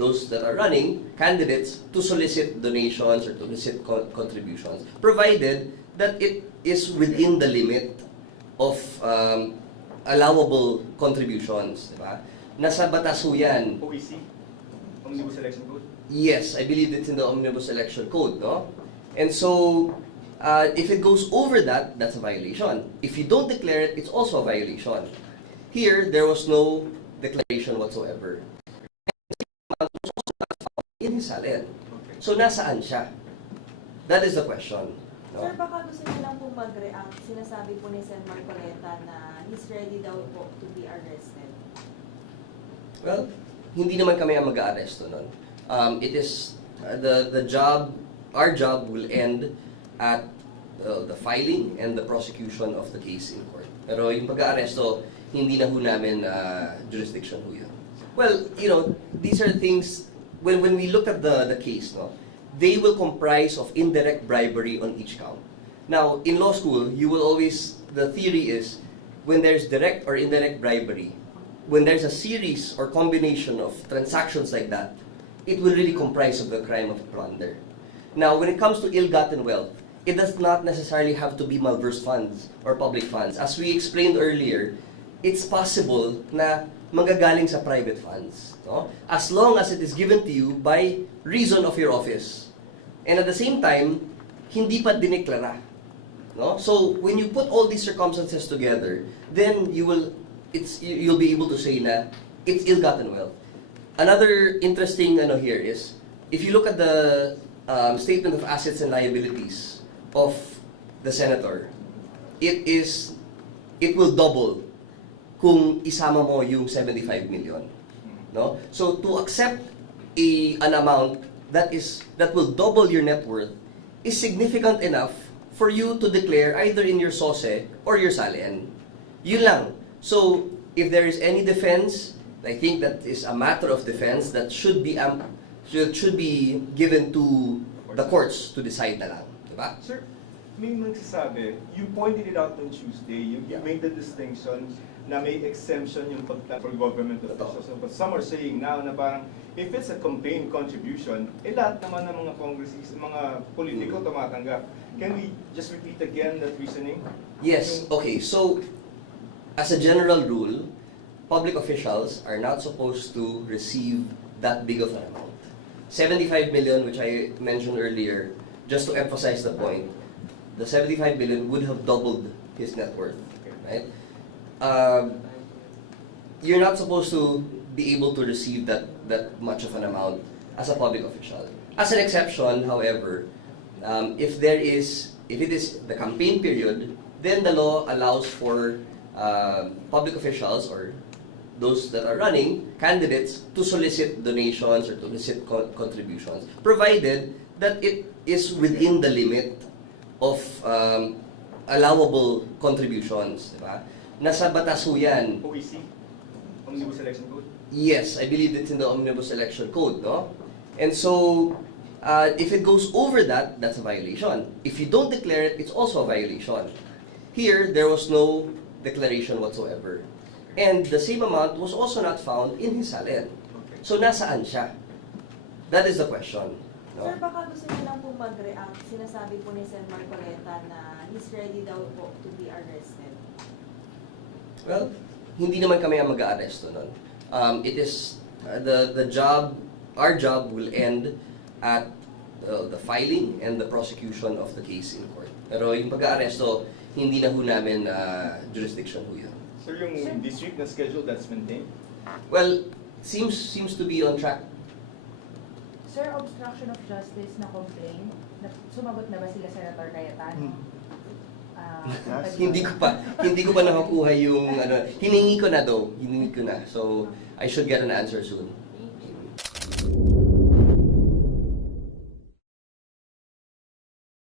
those that are running, candidates, to solicit donations or to solicit contributions, provided that it is within the limit of allowable contributions, diba? Nasa batas ho yan. OEC? Omnibus Election Code? Yes, I believe it's in the Omnibus Election Code, no? And so, if it goes over that, that's a violation. If you don't declare it, it's also a violation. Here, there was no declaration whatsoever. In his salin. So, nasaan siya? That is the question. No? Sir, baka gusto niyo lang pong mag-react. Sinasabi po ni Sen. Marcoleta na he's ready daw po to be arrested. Well, hindi naman kami ang mag-aaresto nun. It is the job, our job will end at the filing and the prosecution of the case in court. Pero yung pag-aaresto, hindi na ho namin jurisdiction ho yun. Well, you know, these are things, when we look at the case, no, they will comprise of indirect bribery on each count. Now, in law school, you will always, the theory is, when there's direct or indirect bribery, when there's a series or combination of transactions like that, it will really comprise of the crime of plunder. Now, when it comes to ill-gotten wealth, it does not necessarily have to be malverse funds or public funds. As we explained earlier, it's possible na manggagaling sa private funds, no? As long as it is given to you by reason of your office. And at the same time, hindi pa dineklara, no? So, when you put all these circumstances together, then you'll be able to say na it's ill-gotten wealth. Another interesting here is, if you look at the statement of assets and liabilities of the senator, it will double kung isama mo yung 75 million. No? So to accept an amount that will double your net worth is significant enough for you to declare either in your SOSE or your SALN. Yun lang. So if there is any defense, I think that is a matter of defense that should be given to the courts to decide na lang. Diba? Sir, may nagsasabi, you pointed it out on Tuesday, you made the distinction na may exemption yung pagplan for government officials. But some are saying now na parang, if it's a campaign contribution, lahat naman ng mga congressmen, mga politiko tumatanggap. Can we just repeat again that reasoning? Yes, okay. So, as a general rule, public officials are not supposed to receive that big of an amount. 75 million, which I mentioned earlier, just to emphasize the point, the 75 million would have doubled his net worth, right? You're not supposed to be able to receive that much of an amount as a public official. As an exception, however, if it is the campaign period, then the law allows for public officials or those that are running, candidates, to solicit donations or to solicit contributions, provided that it is within the limit of allowable contributions, diba? Nasa batas ho yan. OEC? Omnibus Election Code? Yes, I believe it's in the Omnibus Election Code, no? And so, if it goes over that, that's a violation. If you don't declare it, it's also a violation. Here, there was no declaration whatsoever. And the same amount was also not found in his salin. So, nasaan siya? That is the question. No? Sir, baka gusto niyo lang pong mag-react. Sinasabi po ni Sen. Marcoleta na he's ready daw po to be arrested. Well, hindi naman kami ang mag-aaresto nun. It is the job, our job will end at the filing and the prosecution of the case in court. Pero yung pag-aaresto, hindi na ho namin jurisdiction ho yun. Sir, yung district na schedule that's maintained? Well, seems to be on track. Sir, obstruction of justice na complaint, sumagot na ba sila Senator Cayetano? Hindi ko pa nakakuha yung hiningi ko na. So I should get an answer soon.